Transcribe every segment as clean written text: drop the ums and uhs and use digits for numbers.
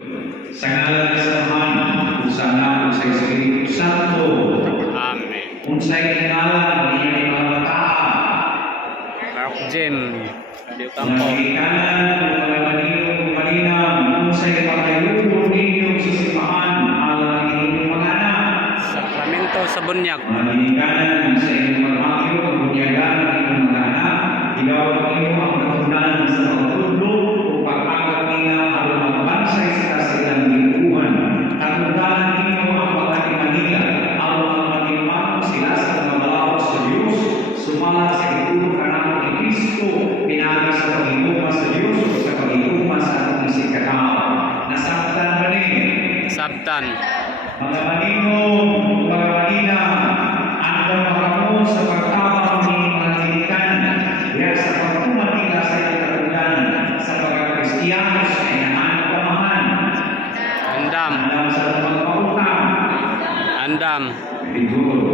Sa ngalan ng Samahan, usana sa Espiritu Santo. Amen. Unsay ngalan niya mga bataan. Mark Jim, Radio Mga Campo. ikanan, mga manilong kumalinang, unsay pagkayubo ninyo sa sipahan, ang inyong mga anak. Sacramento sa Bunyag. Mga ikanan sa inyong pagmakyo, ang bunyagan ng inyong mga anak, igawag ninyo ang natunan sa mga tudlo, o pag-agat nila ang magbansay sa kasilang lipuhan. Tagutan ninyo ang pagkatimanila, ang magmatimbang sila sa mga balaod sa Diyos, sumala sa itulong anak ni Kristo, pinagi sa pag-iguma sa Diyos, o sa pag-iguma sa ating sikatao. Nasaktan ba niyo? Sabtan. Mga maninong, mga maninang, andang makamo sa pagtabang ni mga tinikan, diya sa pagpumatila sa iyong katulan, sa pagkakristiyanos na inahan pamahan, Andam. andam sa pagpaputang, Andam. biguro,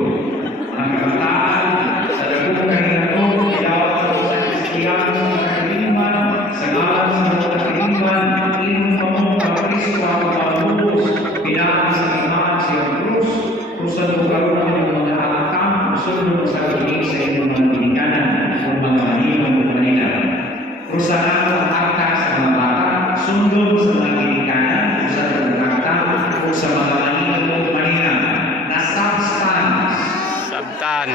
ang kabataan, sa dagong kahinatong, ilawag sa kristiyanos na kaliniman, sa ngalan sa mga kaliniman, inyong pamong Kristo ang pamubos, pinaka sa imahan sa iyong krus, krusan mo karoon ng mga alakang, sunod sa kalig sa inyong mga tinikanan, o mga maninong manila. Krusan ang akta sa mga bata, sunod sa mga tinikanan, o sa mga akta, o sa mga maninong manila, na substance. Sabtan.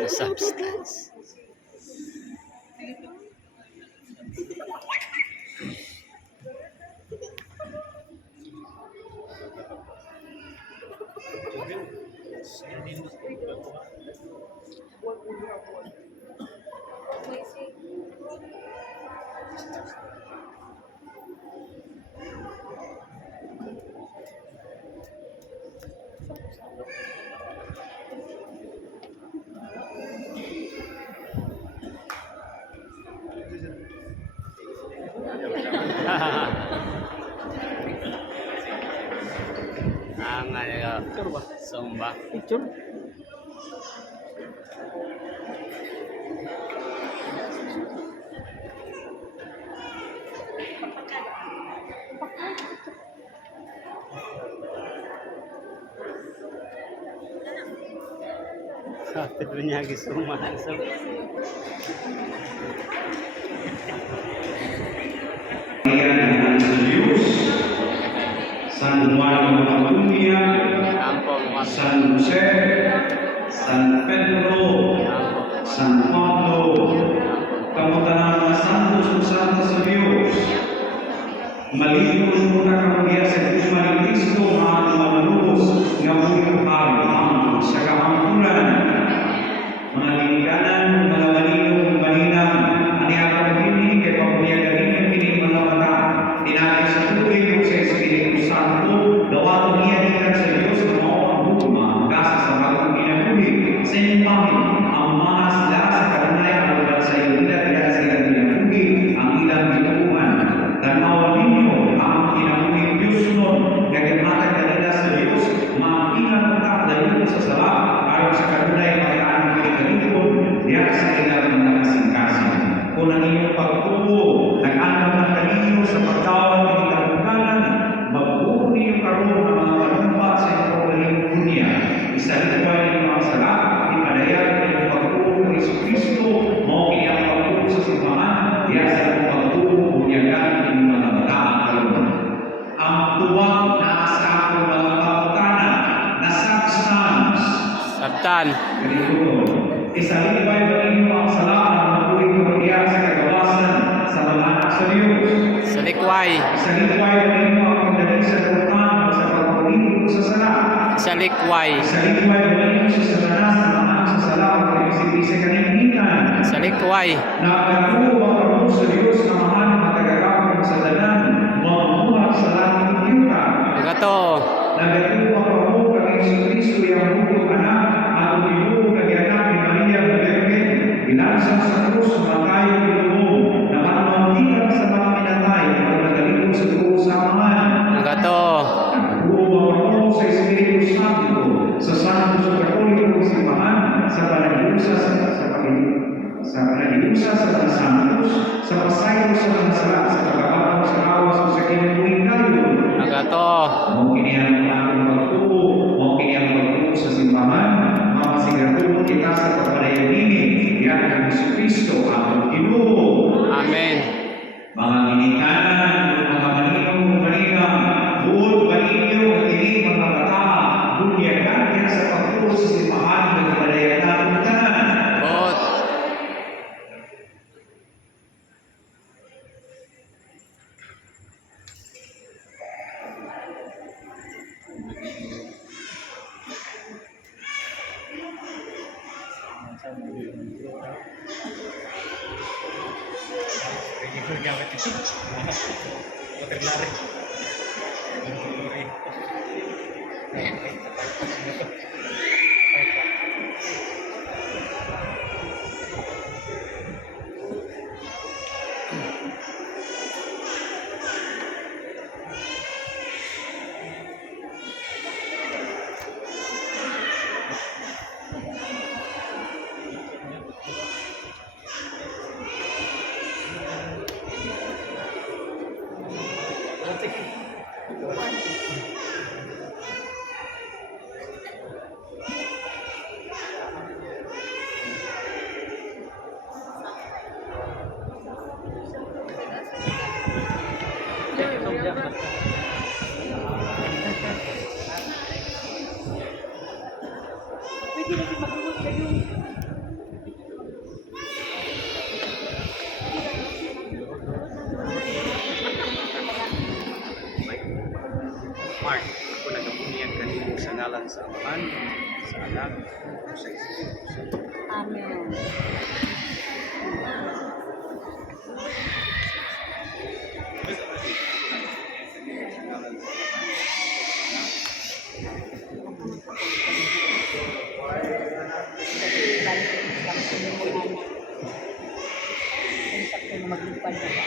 The substance. Ang sumba. Kapit mo niya gisumahan sa Ayan sa Diyos, San Juan Bautista, Campo. San Jose, San Pedro, San Pablo, kamutanang mga santos o santa sa Diyos. Malipos mo na kamagya sa Diyos ni Kristo ang manunus nga buhay ang sa kamangkulan. Mga lingkanan, mga maninong, maninang, ani ako hindi kay pagbuyagan ninyo kining mga mata. Tinagay sa tubig o sa Espiritu Santo, gawa niya ikan sa Diyos na mao ang hukma, gasa sa bagong kinabuhi. Sa inyong pangin, ang mga sila sa kanunay ang lugar sa iyo nila kaya sila kinabuhi ang ilang binubuhan. Tanawan ninyo ang kinabuhi Diyos nun, nagagmatag kanila sa Diyos, maapilan mo ka dayon sa sala, ayon sa kanunay pagkaan ng kinabuhi, diya sa ilang mga kasing-kasing. Kung ang inyong pagtubo, nag-anam na kanino sa pagtawag ng ilang ugalan, magbuo ninyo karoon ng mga panumpa sa inyong kalimunia. Isalikway ninyo ang sala, ipadayag ng inyong pagtubo ng Jesucristo, mo kiyang pagtubo sa simbahan, diya sa inyong pagtubo, bunyagan ng inyong mga bataan karoon. Ang tuwag na sa akong mga pagkana, na substance, Sabtan. ganito, isalikway mo ninyo ang sala ng mabuhay kumagyan sa kagawasan sa mga anak sa Diyos. Sa Likway. Isalikway mo ninyo ang pagdating sa kurpan sa pagpulito sa sala. Sa Likway. Isalikway mo ninyo sa satanas na mga sa sala ang pag-isipin sa kaninginan. Sa Likway. Nagkaroon ang karoon sa Diyos na mahal na matagagawin sa dalan, mamuhat sa langit yuta. Gato. Nagkaroon ang karoon kay Jesucristo yung hukong anak, at umiluog kay anak ni Maria Magdalene, binansang sa krus, matayo pinulong, na manamantikan sa mga pinatay, at nagalingkod sa buong samahan. Gato. Nagbuo sa Espiritu Santo, sa Santo sa Katolikong Simbahan, sa panagiusa sa mga santos, sa pasayo sa mga sala, sa pagkakataon sa awas Dato. Mao kini ang akong pagtuo, mao kini ang pagtuo sa simbahan, mga sigatuon kita sa pagpadayon yan ang Jesucristo ang Ginoo. Amen. Mga ginikanan, mga maninong maninang, buod paninyo at ini mga bata, bunyagan yan sa pagtuo sa simbahan ng pagpadayon natin tanan. Bot. Pwede natin mag-uwag kayo. Mark, ako nagabumiyan kanino sa ngalan sa Amahan, sa Anak, sa Espiritu. Amen. Maglipad na ba?